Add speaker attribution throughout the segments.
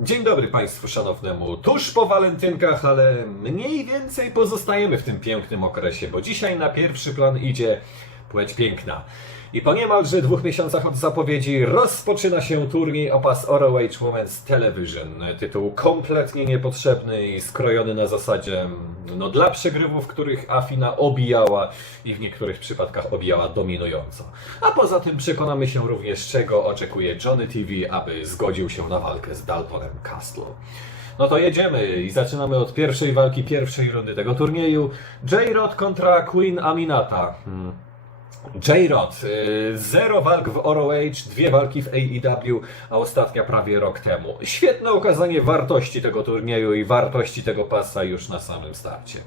Speaker 1: Dzień dobry Państwu szanownemu. Tuż po walentynkach, ale mniej więcej pozostajemy w tym pięknym okresie, bo dzisiaj na pierwszy plan idzie płeć piękna. I po niemalże dwóch miesiącach od zapowiedzi rozpoczyna się turniej o pas ROH Women's Television. Tytuł kompletnie niepotrzebny i skrojony na zasadzie no, dla przegrywów, których Afina obijała i w niektórych przypadkach obijała dominująco. A poza tym przekonamy się również, czego oczekuje Johnny TV, aby zgodził się na walkę z Daltonem Castle. No to jedziemy i zaczynamy od pierwszej walki, pierwszej rundy tego turnieju. J-Rod kontra Queen Aminata. Hmm. J-Rod, y, zero walk w ROH, dwie walki w AEW, a ostatnia prawie rok temu. Świetne okazanie wartości tego turnieju i wartości tego pasa już na samym starcie.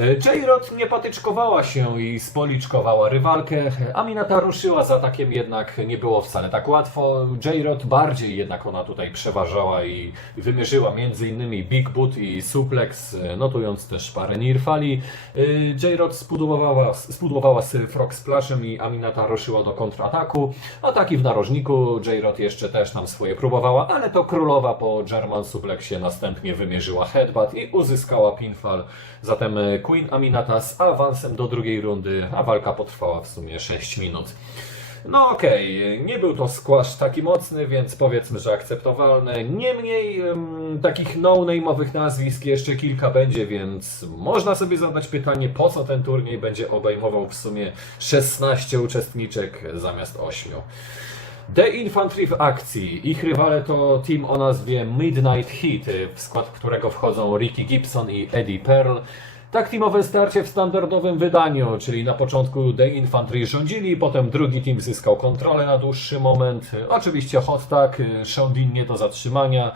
Speaker 1: Y, J-Rod nie patyczkowała się i spoliczkowała rywalkę. Aminata ruszyła za atakiem, jednak nie było wcale tak łatwo. J-Rod bardziej jednak ona tutaj przeważała i wymierzyła m.in. Big Boot i Suplex, y, notując też parę nirfali. J-Rod spudłowała, spudłowała z Frog Splashem i Aminata ruszyła do kontrataku. Ataki w narożniku, J-Rod jeszcze też tam swoje próbowała, ale to królowa po German Suplexie następnie wymierzyła headbutt i uzyskała pinfall. Zatem e, Queen Aminata z awansem do drugiej rundy, a walka potrwała w sumie 6 minut. No okej, nie był to squash taki mocny, więc powiedzmy, że akceptowalny. Niemniej em, takich no-name'owych nazwisk jeszcze kilka będzie, więc można sobie zadać pytanie, po co ten turniej będzie obejmował w sumie 16 uczestniczek zamiast 8. The Infantry w akcji. Ich rywale to team o nazwie Midnight Heat, w skład którego wchodzą Ricky Gibson i Eddie Pearl. Tak teamowe starcie w standardowym wydaniu, czyli na początku The Infantry rządzili, potem drugi team zyskał kontrolę na dłuższy moment. Oczywiście hot tag, Shondin nie do zatrzymania.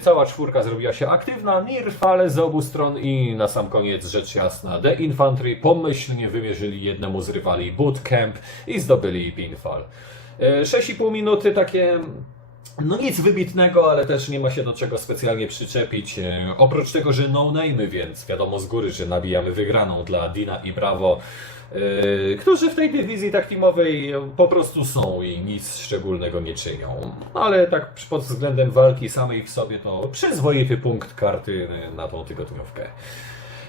Speaker 1: Cała czwórka zrobiła się aktywna, nirfale z obu stron i na sam koniec rzecz jasna. The Infantry pomyślnie wymierzyli jednemu z rywali bootcamp i zdobyli pinfall. E, 6,5 minuty takie. No nic wybitnego, ale też nie ma się do czego specjalnie przyczepić. E, Oprócz tego, że no name'y, więc wiadomo z góry, że nabijamy wygraną dla Dina i Bravo, e, którzy w tej dywizji tak teamowej e, po prostu są i nic szczególnego nie czynią. Ale tak pod względem walki samej w sobie to przyzwoity punkt karty na tą tygodniówkę.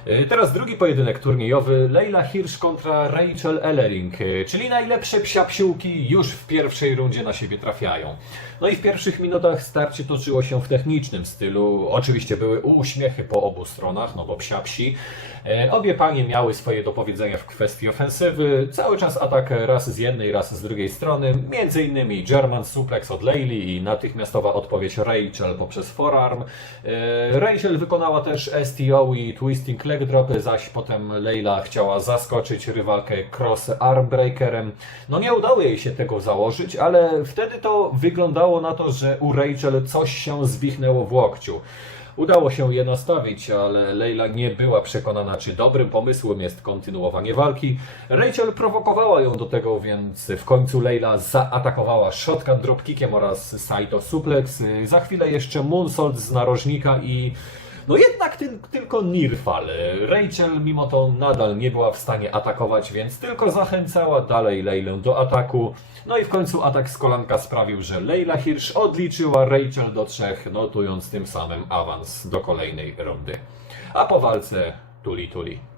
Speaker 1: E, Teraz drugi pojedynek turniejowy. Leila Hirsch kontra Rachel Ellering, e, czyli najlepsze psiapsiółki już w pierwszej rundzie na siebie trafiają. No i w pierwszych minutach starcie toczyło się w technicznym stylu. Oczywiście były uśmiechy po obu stronach, no bo psiapsi. E, Obie panie miały swoje do powiedzenia w kwestii ofensywy. Cały czas atak raz z jednej, raz z drugiej strony. Między innymi German suplex od Leili i natychmiastowa odpowiedź Rachel poprzez forearm. Rachel wykonała też STO i twisting leg drop, zaś potem Leila chciała zaskoczyć rywalkę cross arm breakerem. No nie udało jej się tego założyć, ale wtedy to wyglądało na to, że u Rachel coś się zwichnęło w łokciu. Udało się je nastawić, ale Leila nie była przekonana, czy dobrym pomysłem jest kontynuowanie walki. Rachel prowokowała ją do tego, więc w końcu Leila zaatakowała shotgun dropkickiem oraz Saito suplex. Za chwilę jeszcze moonsault z narożnika i no jednak ty, tylko Nirfal. Rachel mimo to nadal nie była w stanie atakować, więc tylko zachęcała dalej Leilę do ataku. No i w końcu atak z kolanka sprawił, że Leila Hirsch odliczyła Rachel do trzech, notując tym samym awans do kolejnej rundy. A po walce tuli tuli.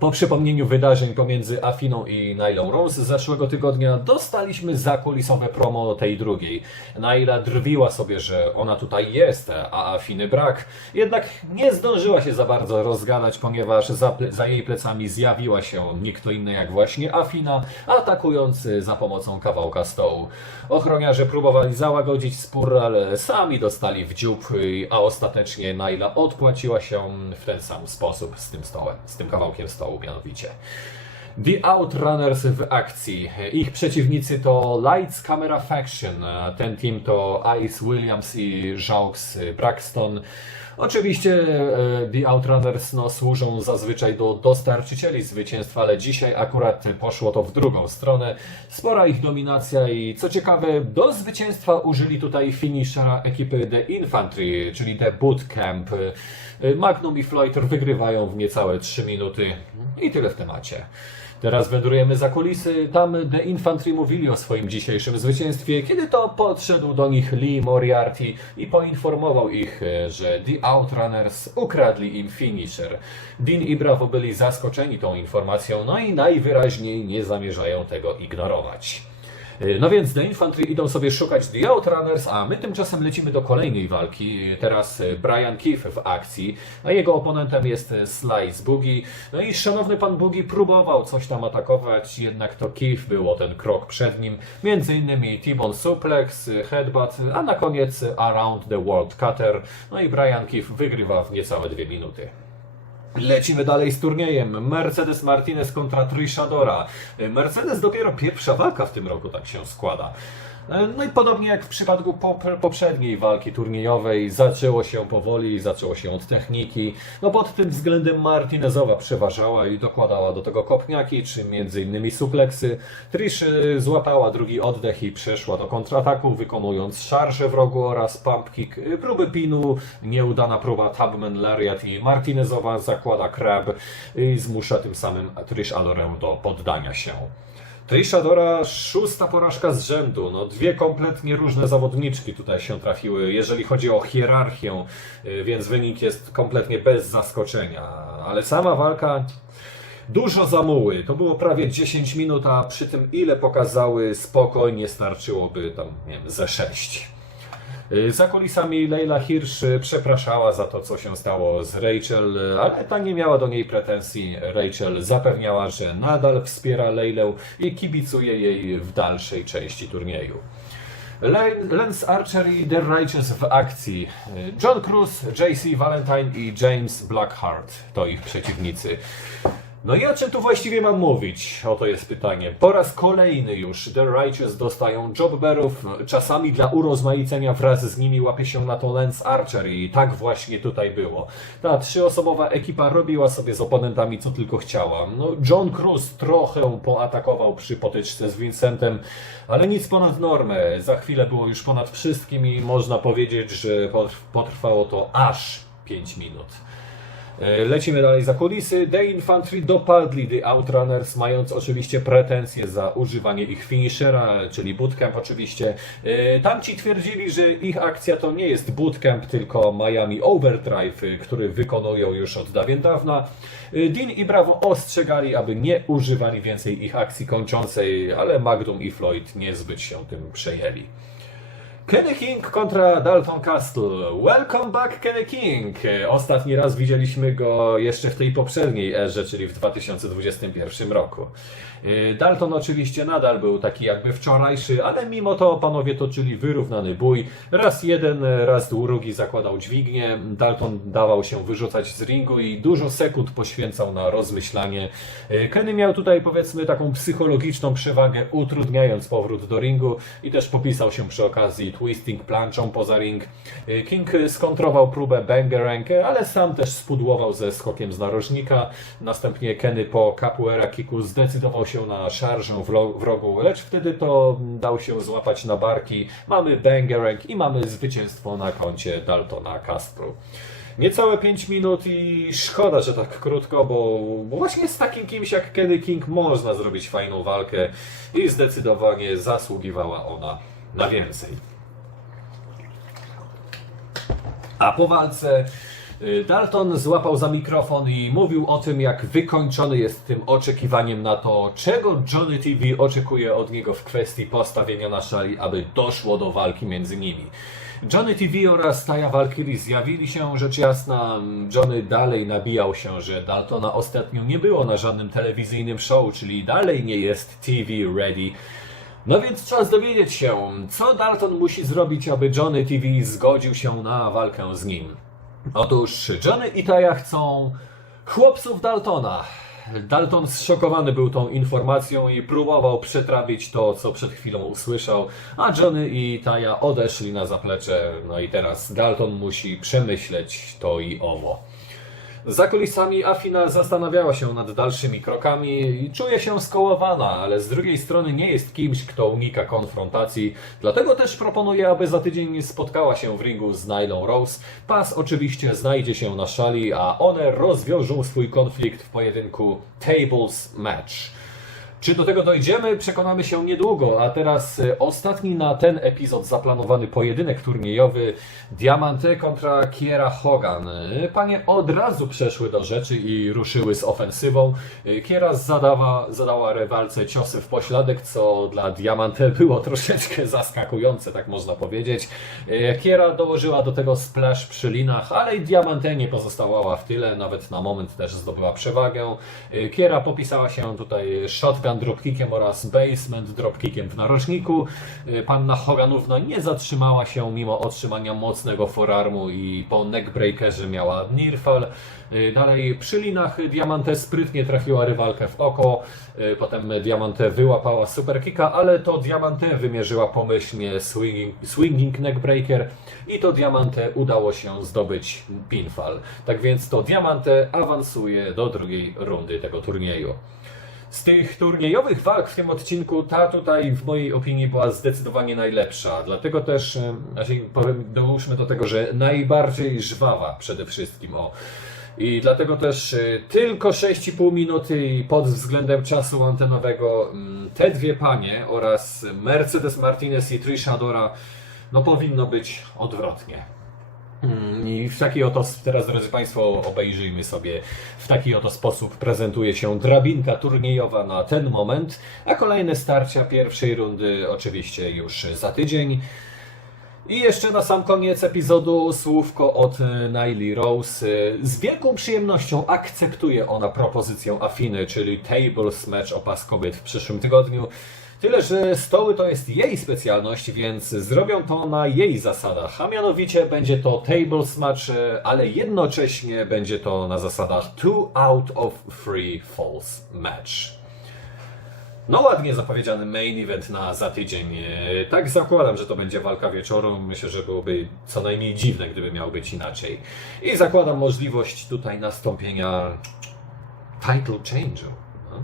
Speaker 1: Po przypomnieniu wydarzeń pomiędzy Afiną i Nailą Rose z zeszłego tygodnia dostaliśmy zakulisowe promo tej drugiej. Naila drwiła sobie, że ona tutaj jest, a Afiny brak. Jednak nie zdążyła się za bardzo rozgadać, ponieważ za, za jej plecami zjawiła się nie kto inny jak właśnie Afina, atakując za pomocą kawałka stołu. Ochroniarze próbowali załagodzić spór, ale sami dostali w dziób, a ostatecznie Naila odpłaciła się w ten sam sposób z tym stołem, z tym kawałkiem stołu mianowicie. The Outrunners w akcji. Ich przeciwnicy to Lights Camera Faction. Ten team to Ice Williams i Jaux Braxton. Oczywiście e, The Outrunners no, służą zazwyczaj do dostarczycieli zwycięstwa, ale dzisiaj akurat poszło to w drugą stronę. Spora ich dominacja i co ciekawe, do zwycięstwa użyli tutaj finishera ekipy The Infantry, czyli The Bootcamp. E, Magnum i Floyd wygrywają w niecałe 3 minuty i tyle w temacie. Teraz wędrujemy za kulisy. Tam The Infantry mówili o swoim dzisiejszym zwycięstwie, kiedy to podszedł do nich Lee Moriarty i poinformował ich, e, że The Outrunners ukradli im finisher. Dean i Bravo byli zaskoczeni tą informacją, no i najwyraźniej nie zamierzają tego ignorować. No więc The Infantry idą sobie szukać The Outrunners, a my tymczasem lecimy do kolejnej walki. Teraz Brian Keith w akcji, a jego oponentem jest Slice Boogie. No i szanowny pan Boogie próbował coś tam atakować, jednak to Keith było ten krok przed nim. Między innymi T-Bone Suplex, Headbutt, a na koniec Around the World Cutter. No i Brian Keith wygrywa w niecałe dwie minuty. Lecimy dalej z turniejem. Mercedes Martinez kontra Trishadora. Mercedes dopiero pierwsza walka w tym roku tak się składa. No i podobnie jak w przypadku pop- poprzedniej walki turniejowej, zaczęło się powoli, zaczęło się od techniki. No pod tym względem Martinezowa przeważała i dokładała do tego kopniaki, czy między innymi supleksy. Trish y, złapała drugi oddech i przeszła do kontrataku, wykonując szarże w rogu oraz pump kick. Y, Próby pinu, nieudana próba Tubman Lariat i Martinezowa zakłada crab i zmusza tym samym Trish Adorę do poddania się. Trishadora szósta porażka z rzędu. No, dwie kompletnie różne zawodniczki tutaj się trafiły, jeżeli chodzi o hierarchię, y, więc wynik jest kompletnie bez zaskoczenia. Ale sama walka dużo zamuły. To było prawie 10 minut, a przy tym ile pokazały spokojnie starczyłoby tam, nie wiem, ze 6. Y, Za kulisami Leila Hirsch y, przepraszała za to, co się stało z Rachel, y, ale ta nie miała do niej pretensji. Rachel zapewniała, że nadal wspiera Leilę i kibicuje jej w dalszej części turnieju. Lance Archer i The Righteous w akcji. John Cruz, JC Valentine i James Blackheart to ich przeciwnicy. No i o czym tu właściwie mam mówić? Oto jest pytanie. Po raz kolejny już The Righteous dostają jobberów. Czasami dla urozmaicenia wraz z nimi łapie się na to Lance Archer i tak właśnie tutaj było. Ta trzyosobowa ekipa robiła sobie z oponentami co tylko chciała. No, John Cruz trochę poatakował przy potyczce z Vincentem, ale nic ponad normę. Za chwilę było już ponad wszystkim i można powiedzieć, że potrw- potrwało to aż 5 minut. E, Lecimy dalej za kulisy. The Infantry dopadli The Outrunners, mając oczywiście pretensje za używanie ich finishera, czyli bootcamp oczywiście. E, Tamci twierdzili, że ich akcja to nie jest bootcamp, tylko Miami Overdrive, y, który wykonują już od dawien dawna. E, Dean i Bravo ostrzegali, aby nie używali więcej ich akcji kończącej, ale Magnum i Floyd niezbyt się tym przejęli. Kenny King kontra Dalton Castle. Welcome back Kenny King. Ostatni raz widzieliśmy go jeszcze w tej poprzedniej erze, czyli w 2021 roku. Yy, Dalton oczywiście nadal był taki jakby wczorajszy, ale mimo to panowie toczyli wyrównany bój. Raz jeden, raz drugi zakładał dźwignię. Dalton dawał się wyrzucać z ringu i dużo sekund poświęcał na rozmyślanie. Yy, Kenny miał tutaj powiedzmy taką psychologiczną przewagę, utrudniając powrót do ringu i też popisał się przy okazji twisting planczą poza ring. Yy, King skontrował próbę bangerangę, ale sam też spudłował ze skokiem z narożnika. Następnie Kenny po capoeira kicku zdecydował się na szarżę w lo- w rogu, lecz wtedy to dał się złapać na barki. Mamy bangerang i mamy zwycięstwo na koncie Daltona Castro. Niecałe 5 minut i szkoda, że tak krótko, bo bo właśnie z takim kimś jak Kenny King można zrobić fajną walkę i zdecydowanie zasługiwała ona na więcej. A po walce y, Dalton złapał za mikrofon i mówił o tym, jak wykończony jest tym oczekiwaniem na to, czego Johnny TV oczekuje od niego w kwestii postawienia na szali, aby doszło do walki między nimi. Johnny TV oraz Taja Valkyrie zjawili się, rzecz jasna. Johnny dalej nabijał się, że Daltona ostatnio nie było na żadnym telewizyjnym show, czyli dalej nie jest TV ready. No więc czas dowiedzieć się, co Dalton musi zrobić, aby Johnny TV zgodził się na walkę z nim. Otóż Johnny i Taja chcą chłopców Daltona. Dalton zszokowany był tą informacją i próbował przetrawić to, co przed chwilą usłyszał, a Johnny i Taja odeszli na zaplecze. No i teraz Dalton musi przemyśleć to i owo. Za kulisami Afina zastanawiała się nad dalszymi krokami i czuje się skołowana, ale z drugiej strony nie jest kimś, kto unika konfrontacji. Dlatego też proponuje, aby za tydzień spotkała się w ringu z Nylą Rose. Pas oczywiście znajdzie się na szali, a one rozwiążą swój konflikt w pojedynku Tables Match. Czy do tego dojdziemy, przekonamy się niedługo, a teraz e, ostatni na ten epizod zaplanowany pojedynek turniejowy Diamante kontra Kiera Hogan. E, Panie od razu przeszły do rzeczy i ruszyły z ofensywą. E, Kiera zadawa, zadała rywalce ciosy w pośladek, co dla Diamante było troszeczkę zaskakujące, tak można powiedzieć. Kiera dołożyła do tego splash przy linach, ale i Diamante nie pozostawała w tyle, nawet na moment też zdobyła przewagę. Kiera popisała się tutaj shotgun dropkickiem oraz basement dropkickiem w narożniku. E, Panna Hoganówna nie zatrzymała się mimo otrzymania mocnego forearmu i po neckbreakerze miała nearfall. E, Dalej przy linach Diamante sprytnie trafiła rywalkę w oko, e, potem Diamante wyłapała superkicka, ale to Diamante wymierzyła pomyślnie swinging, swinging neckbreaker i to Diamante udało się zdobyć pinfall. Tak więc to Diamante awansuje do drugiej rundy tego turnieju. Z tych turniejowych walk w tym odcinku ta tutaj w mojej opinii była zdecydowanie najlepsza. Dlatego też, znaczy powiem, dołóżmy do tego, że najbardziej żwawa przede wszystkim. O. I dlatego też e, tylko 6,5 minuty i pod względem czasu antenowego mm, te dwie panie oraz Mercedes Martinez i Trish Adora no powinno być odwrotnie. Mm, I w taki oto, teraz drodzy Państwo, obejrzyjmy sobie, w taki oto sposób prezentuje się drabinka turniejowa na ten moment, a kolejne starcia pierwszej rundy oczywiście już za tydzień. I jeszcze na sam koniec epizodu słówko od e, Naili Rose. Z wielką przyjemnością akceptuje ona propozycję Afiny, czyli Tables Match o pas kobiet w przyszłym tygodniu. Tyle, że stoły to jest jej specjalność, więc zrobią to na jej zasadach. A mianowicie będzie to tables match, ale jednocześnie będzie to na zasadach two out of three falls match. No ładnie zapowiedziany main event na za tydzień. Tak zakładam, że to będzie walka wieczoru. Myślę, że byłoby co najmniej dziwne, gdyby miało być inaczej. I zakładam możliwość tutaj nastąpienia title change'u. No.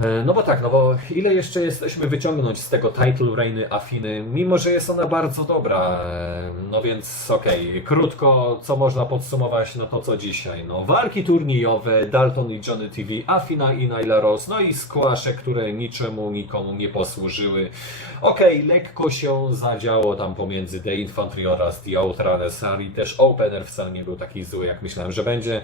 Speaker 1: E, No bo tak, no bo ile jeszcze jesteśmy wyciągnąć z tego title reigny Afiny, mimo że jest ona bardzo dobra. E, No więc okej, krótko, co można podsumować na to co dzisiaj. No walki turniejowe, Dalton i Johnny TV, Afina i Nyla Rose, no i skłasze, które niczemu, nikomu nie posłużyły. Okej, lekko się zadziało tam pomiędzy The Infantry oraz The Outrunners, ale i też opener wcale nie był taki zły, jak myślałem, że będzie.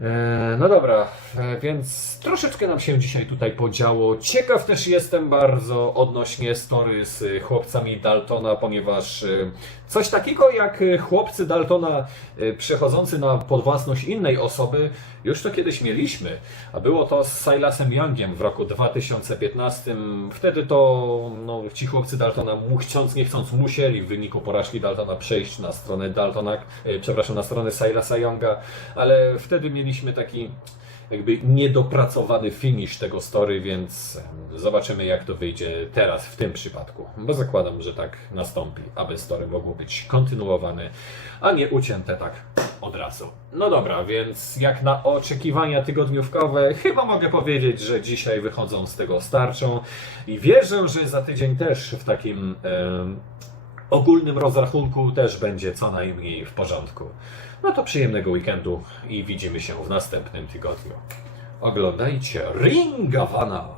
Speaker 1: E, No dobra, e, więc troszeczkę nam się dzisiaj tutaj podziało. Ciekaw też jestem bardzo odnośnie story z chłopcami Daltona, ponieważ e, coś takiego jak e, chłopcy Daltona e, przechodzący na podwłasność innej osoby, już to kiedyś mieliśmy. A było to z Silasem Youngiem w roku 2015. Wtedy to no, ci chłopcy Daltona, chcąc nie chcąc, musieli w wyniku porażki Daltona przejść na stronę Daltona, e, przepraszam, na stronę Silasa Younga, ale wtedy mieliśmy taki jakby niedopracowany finish tego story, więc zobaczymy jak to wyjdzie teraz w tym przypadku. Bo zakładam, że tak nastąpi, aby story mogło być kontynuowane, a nie ucięte tak od razu. No dobra, więc jak na oczekiwania tygodniówkowe, chyba mogę powiedzieć, że dzisiaj wychodzą z tego starczą i wierzę, że za tydzień też w takim em, ogólnym rozrachunku też będzie co najmniej w porządku. No to przyjemnego weekendu i widzimy się w następnym tygodniu. Oglądajcie Ring of Honor.